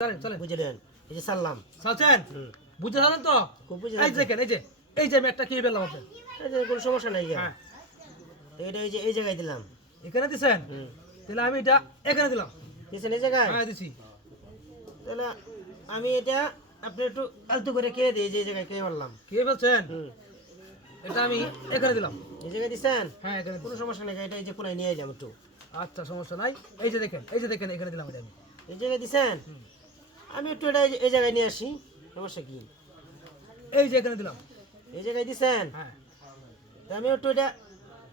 চলেন চলেন বুঝলেন এই যে সারলাম চলছেন বুঝতে পারলেন তো খুব বুঝে এই দেখেন এই যে ম্যাটটা কি পেলাম আপনার কোনো সমস্যা নাই হ্যাঁ এটা এই যে এই জায়গায় দিলাম এখানে দিছেন তাহলে আমি এটা এখানে দিলাম দিছেন এই জায়গায় হ্যাঁ দিছি তাহলে আমি এটা আপনি একটু আলতু করে কে দিই যে এই জায়গায় কে বললাম কি বলছেন এটা আমি এখানে দিলাম এই জায়গায় দিছেন হ্যাঁ এখানে কোনো সমস্যা নাই এটা এই যে কোনায় নিয়ে এলাম একটু আচ্ছা সমস্যা নাই এই যে দেখেন এখানে দিলাম এটা আমি এই জায়গায় দিছেন আমি একটু এটা এই জায়গায় নিয়ে আসি সমস্যা কি এই যে এখানে দিলাম এই জায়গায় দিছেন হ্যাঁ তা আমি একটু এটা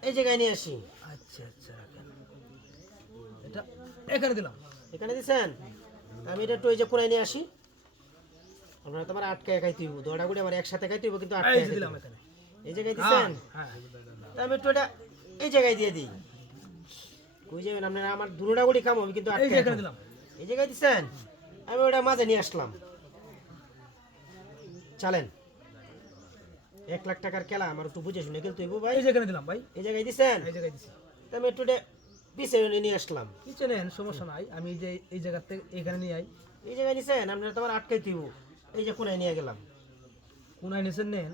এই জায়গায় নিয়ে আসি আচ্ছা আচ্ছা রাখেন এটা এখানে দিলাম এখানে দিছেন আমি এটা একটু এই যে কোনায় নিয়ে আসি আপনারা তোমার আটকায় খাইতেইব দৌড়াগুড়ি আমার একসাথে খাইতেইব কিন্তু এই আটকায় যে দিলাম এখানে এই জায়গায় দিছেন হ্যাঁ তা আমি একটু এটা এই জায়গায় দিয়ে দিই কই যাবেন আপনারা আমার দুড়াগুড়ি কাম হবে কিন্তু এই যে আটকায় এখানে দিলাম এই জায়গায় দিছেন আমি ওটা মাঝে নিয়ে আসলাম চলেন 1 লাখ টাকার খেলা আমার একটু বুঝে শুনে খেলতে হইব ভাই এই যে এখানে দিলাম ভাই এই জায়গায় দিছেন এই জায়গায় দিছি তা আমি একটু এটা পিছে নিয়ে আসলাম নিচে নেন সমস্যা নাই আমি এই যে এই জায়গা থেকে এখানে নিয়ে আই এই জায়গায় দিছেন আপনারা তোমার আটকাইতে হইব এই যে কোনায় নিয়ে গেলাম কোনায় নিছেন নেন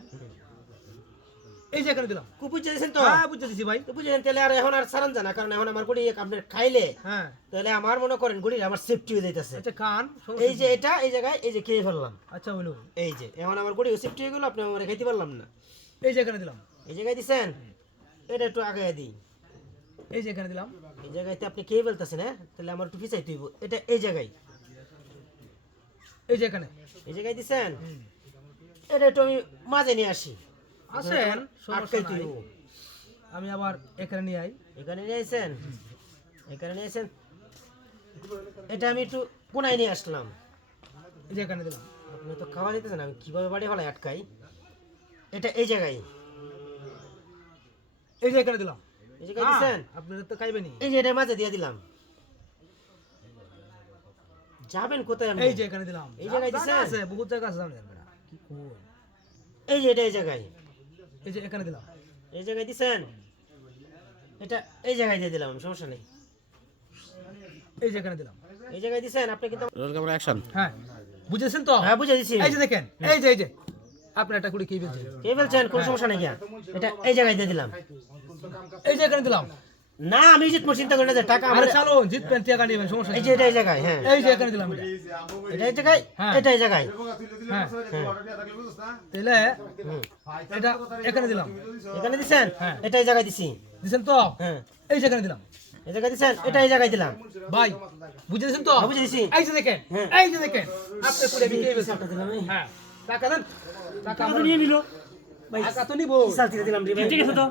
এই যে এখানে দিলাম খুব বুঝে দিয়েছেন তো হ্যাঁ বুঝতে দিছি ভাই তো বুঝলেন তাহলে আর এখন আর সারান জানা কারণ এখন আমার গুড়ি আপনি খাইলে হ্যাঁ তাহলে আমার মনে করেন গুড়ি আমার সেফটি হয়ে যাইতেছে আচ্ছা কান এই যে এটা এই জায়গায় এই যে খেয়ে ফেললাম আচ্ছা হইলো এই যে এখন আমার গুড়ি সেফটি হয়ে গেল আপনি আমার খাইতে পারলাম না এই যে এখানে দিলাম এই জায়গায় দিছেন এটা একটু আগে দিই এই যে এখানে দিলাম এই জায়গাতে আপনি খেয়ে ফেলতেছেন হ্যাঁ তাহলে আমার একটু পিছাই তুইব এটা এই জায়গায় এই যে এখানে এই জায়গায় দিছেন এটা একটু আমি মাঝে নিয়ে আসি আসেন সমস্যা আটকাই নাই তুইব আমি আবার এখানে নিয়ে আই এখানে নিয়ে আসেন এখানে নিয়ে আসেন এটা আমি একটু কোনায় নিয়ে আসলাম এই যে এখানে দিলাম আপনি তো খাওয়া যেতেছেন আমি কিভাবে বাড়ি ফেলাই আটকাই এটা এই জায়গায় এই যে এখানে দিলাম এই জায়গায় দিছেন আপনাদের তো খাইবেনি এই যে এটা মাঝে দিয়ে দিলাম যাবেন কোথায় আপনি এই যে এখানে দিলাম এই জায়গায় জায়গা দিছেন আছে বহুত জায়গা আছে জানেন আপনারা কি কোন এই যে এটা এই জায়গায় এই যে এখানে দিলাম এই জায়গায় দিছেন এটা এই জায়গায় দিয়ে দিলাম সমস্যা নেই এই যে এখানে দিলাম এই জায়গায় দিছেন আপনি কিন্তু রোল ক্যামেরা অ্যাকশন হ্যাঁ বুঝেছেন তো হ্যাঁ বুঝে দিছি এই যে দেখেন এই যে আপনার একটা কুড়ি কি বলছে কে বলছেন কোনো সমস্যা নেই কিয়া এটা এই জায়গায় দিয়ে দিলাম এই যে এখানে দিলাম না আমি জিতবো চিন্তা করি না যে টাকা আরে আমার চালো জিতবেন টাকা নেবেন সমস্যা এই নেই যে এটা এই জায়গায় হ্যাঁ এই যে এখানে দিলাম এটা এটা এই জায়গায় হ্যাঁ। এটা এই জায়গায় হ্যাঁ তাহলে এটা এখানে দিলাম এখানে দিছেন হ্যাঁ। এটা এই জায়গায় দিছি দিছেন তো হ্যাঁ এই যে এখানে দিলাম এই জায়গায় দিছেন এটা এই জায়গায় দিলাম ভাই বুঝে দিছেন তো হ্যাঁ, বুঝে দিছি। এই যে দেখেন হ্যাঁ। এই যে দেখেন আপনি কুড়ি আমি কে বলছি টাকা দিলাম এই। হ্যাঁ টাকা দেন টাকা টাকা তো নিয়ে নিল ভাই টাকা তো নিবো কি সাল থেকে দিলাম রে ভাই? ঠিক আছে তো